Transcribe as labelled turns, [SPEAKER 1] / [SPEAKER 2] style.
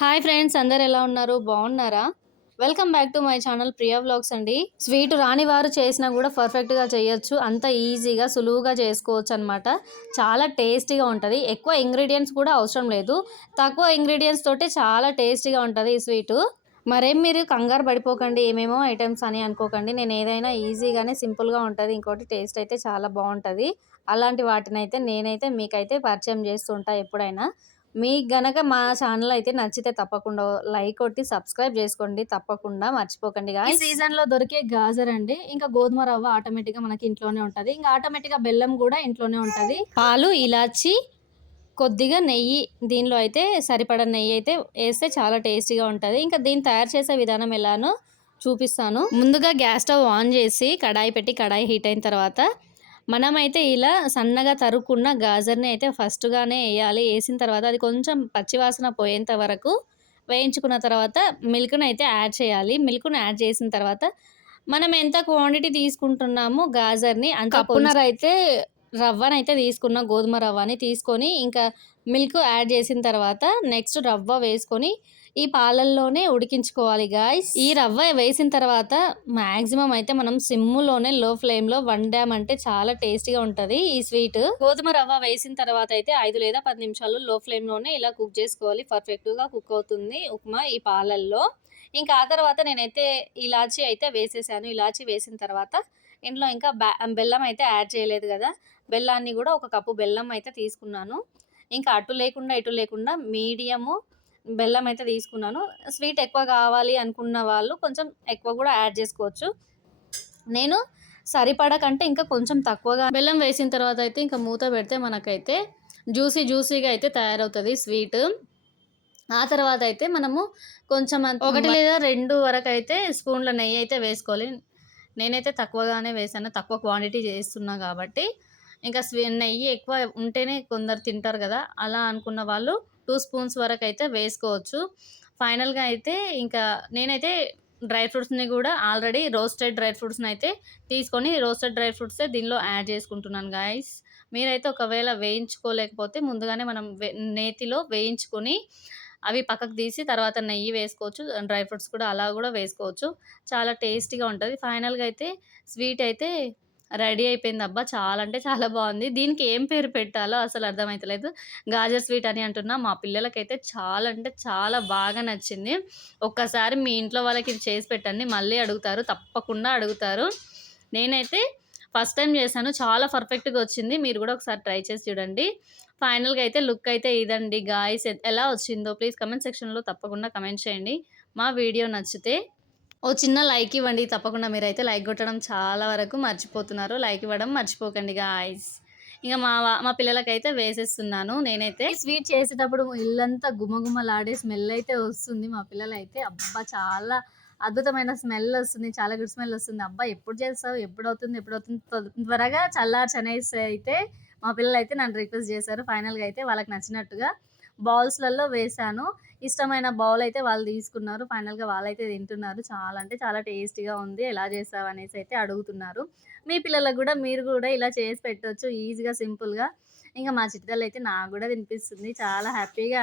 [SPEAKER 1] Hi friends అందరు ఎలా ఉన్నారు? బాగున్నారా? Welcome back to my channel Priya vlogs అండి. స్వీట్ రాని వారు చేసినా కూడా పర్ఫెక్ట్గా చేయొచ్చు. అంత ఈజీగా సులువుగా చేసుకోవచ్చు అనమాట చాలా టేస్టీగా ఉంటుంది. ఎక్కువ ఇంగ్రీడియంట్స్ కూడా అవసరం లేదు. తక్కువ ఇంగ్రీడియంట్స్ తోటి చాలా టేస్టీగా ఉంటుంది ఈ స్వీటు. మరేం మీరు కంగారు పడిపోకండి. ఏమేమో ఐటమ్స్ అని అనుకోకండి. నేను ఏదైనా ఈజీగానే సింపుల్గా ఉంటుంది. ఇంకోటి టేస్ట్ అయితే చాలా బాగుంటుంది. అలాంటి వాటినైతే నేనైతే మీకైతే పరిచయం చేస్తుంటా ఎప్పుడైనా. మీకు గనక మా ఛానల్ అయితే నచ్చితే తప్పకుండా లైక్ కొట్టి సబ్స్క్రైబ్ చేసుకోండి. తప్పకుండా మర్చిపోకండి ఈ సీజన్లో దొరికే గాజర్ అండి. ఇంకా గోధుమ రవ్వ ఆటోమేటిక్గా మనకి ఇంట్లోనే ఉంటది. ఇంకా ఆటోమేటిక్గా బెల్లం కూడా ఇంట్లోనే ఉంటది. పాలు ఇలాచి కొద్దిగా నెయ్యి దీనిలో అయితే సరిపడ నెయ్యి అయితే వేస్తే చాలా టేస్టీగా ఉంటుంది. ఇంకా దీన్ని తయారు చేసే విధానం ఎలానో చూపిస్తాను. ముందుగా గ్యాస్ స్టవ్ ఆన్ చేసి కడాయి పెట్టి కడాయి హీట్ అయిన తర్వాత మనమైతే ఇలా సన్నగా తరుక్కున్న గాజర్ని అయితే ఫస్ట్గానే వేయాలి వేసిన తర్వాత అది కొంచెం పచ్చివాసన పోయేంత వరకు వేయించుకున్న తర్వాత మిల్క్ని అయితే యాడ్ చేయాలి. మిల్క్ని యాడ్ చేసిన తర్వాత మనం ఎంత క్వాంటిటీ తీసుకుంటున్నామో గాజర్ని అంత అయితే రవ్వనైతే తీసుకున్న గోధుమ రవ్వని తీసుకొని ఇంకా మిల్క్ యాడ్ చేసిన తర్వాత నెక్స్ట్ రవ్వ వేసుకొని ఈ పాలల్లోనే ఉడికించుకోవాలి గాయస్ ఈ రవ్వ వేసిన తర్వాత మ్యాక్సిమం అయితే మనం సిమ్ములోనే లో ఫ్లేమ్లో వండామంటే చాలా టేస్టీగా ఉంటుంది ఈ స్వీట్. గోధుమ రవ్వ వేసిన తర్వాత అయితే ఐదు లేదా పది నిమిషాలు లో ఫ్లేమ్లోనే ఇలా కుక్ చేసుకోవాలి. పర్ఫెక్ట్గా కుక్ అవుతుంది ఉప్మా ఈ పాలల్లో. ఇంకా ఆ తర్వాత నేనైతే ఇలాచీ అయితే వేసేసాను. ఇలాచీ వేసిన తర్వాత ఇంట్లో ఇంకా బెల్లం అయితే యాడ్ చేయలేదు కదా. బెల్లాన్ని కూడా ఒక కప్పు బెల్లం అయితే తీసుకున్నాను. ఇంకా అటు లేకుండా ఇటు లేకుండా మీడియము బెల్లం అయితే తీసుకున్నాను. స్వీట్ ఎక్కువ కావాలి అనుకున్న వాళ్ళు కొంచెం ఎక్కువ కూడా యాడ్ చేసుకోవచ్చు. నేను సరిపడ కంటే ఇంకా కొంచెం తక్కువగా బెల్లం వేసిన తర్వాత అయితే ఇంకా మూత పెడితే మనకైతే జ్యూసీ జ్యూసీగా అయితే తయారవుతుంది స్వీట్. ఆ తర్వాత అయితే మనము కొంచెం ఒకటి లేదా రెండు వరకు అయితే స్పూన్ల నెయ్యి అయితే వేసుకోవాలి. నేనైతే తక్కువగానే వేసాను. తక్కువ క్వాంటిటీ చేస్తున్నా కాబట్టి. ఇంకా స్వీ నెయ్యి ఎక్కువ ఉంటేనే కొందరు తింటారు కదా. అలా అనుకున్న వాళ్ళు టూ స్పూన్స్ వరకు అయితే వేసుకోవచ్చు ఫైనల్గా అయితే ఇంకా నేనైతే డ్రై ఫ్రూట్స్ని కూడా ఆల్రెడీ రోస్టెడ్ డ్రై ఫ్రూట్స్ని అయితే తీసుకొని రోస్టెడ్ డ్రై ఫ్రూట్సే దీనిలో యాడ్ చేసుకుంటున్నాను గాయస్ మీరైతే ఒకవేళ వేయించుకోలేకపోతే ముందుగానే మనం నేతిలో వేయించుకొని అవి పక్కకు తీసి తర్వాత నెయ్యి వేసుకోవచ్చు డ్రై ఫ్రూట్స్ కూడా అలా కూడా వేసుకోవచ్చు. చాలా టేస్టీగా ఉంటుంది. ఫైనల్గా అయితే స్వీట్ అయితే రెడీ అయిపోయింది. అబ్బా! చాలా అంటే చాలా బాగుంది. దీనికి ఏం పేరు పెట్టాలో అసలు అర్థమవుతలేదు గాజర్ స్వీట్ అని అంటున్నా. మా పిల్లలకైతే చాలా అంటే చాలా బాగా నచ్చింది. ఒక్కసారి మీ ఇంట్లో వాళ్ళకి ఇది చేసి పెట్టండి. మళ్ళీ అడుగుతారు. తప్పకుండా అడుగుతారు. నేనైతే ఫస్ట్ టైం చేశాను. చాలా పర్ఫెక్ట్గా వచ్చింది. మీరు కూడా ఒకసారి ట్రై చేసి చూడండి. ఫైనల్గా అయితే లుక్ అయితే ఇదండి గాయస్. ఎలా వచ్చిందో ప్లీజ్ కమెంట్ సెక్షన్లో తప్పకుండా కమెంట్ చేయండి. మా వీడియో నచ్చితే ఓ చిన్న లైక్ ఇవ్వండి. తప్పకుండా మీరైతే లైక్ కొట్టడం చాలా వరకు మర్చిపోతున్నారు. లైక్ ఇవ్వడం మర్చిపోకండి గాయస్. ఇంకా మా మా పిల్లలకైతే వేసేస్తున్నాను. నేనైతే స్వీట్ చేసేటప్పుడు ఇల్లంతా గుమగుమలాడే స్మెల్ అయితే వస్తుంది మా పిల్లలైతే. అబ్బా చాలా అద్భుతమైన స్మెల్ వస్తుంది చాలా గుడ్ స్మెల్ వస్తుంది. అబ్బా ఎప్పుడు చేస్తావు? ఎప్పుడు అవుతుంది? ఎప్పుడు అవుతుంది? త్వరగా చల్లార్చి అనేసి అయితే మా పిల్లలు అయితే నన్ను రిక్వెస్ట్ చేశారు. ఫైనల్గా అయితే వాళ్ళకి నచ్చినట్టుగా బౌల్స్లలో వేశాను. ఇష్టమైన బౌల్ అయితే వాళ్ళు తీసుకున్నారు. ఫైనల్గా వాళ్ళైతే తింటున్నారు. చాలా అంటే చాలా టేస్టీగా ఉంది. ఎలా చేస్తావు అనేసి అయితే అడుగుతున్నారు. మీ పిల్లలకు కూడా మీరు కూడా ఇలా చేసి పెట్టవచ్చు ఈజీగా సింపుల్గా. ఇంకా మా చిట్టాలు అయితే నాకు కూడా తినిపిస్తుంది. చాలా హ్యాపీగా